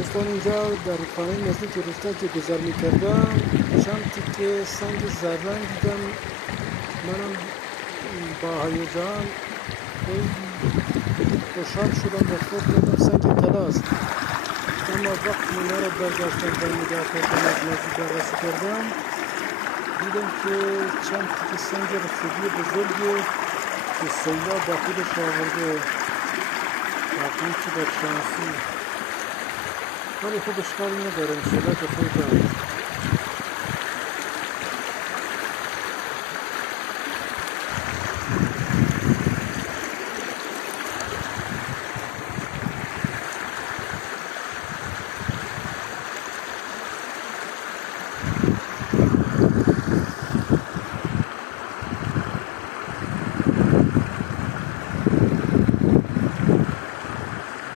دوستان اینجا در رودخانه نزدیک رشته که گذر میکردم چند تیکه سنگ زرنگ دیدم. منم با هیجان خیلی خوشحال شدم و خود دیدم سنگ طلا است. اما وقتی اینا را برگشتم و نگاه کردم از نزدیک بررسی کردم دیدم که چند تیکه سنگ رسیدی بزرگی که سیلاب با خودش آورده. واقعا چه بدشانسی، ولی خب اشکالی نداره، انشالله که خیر دارد.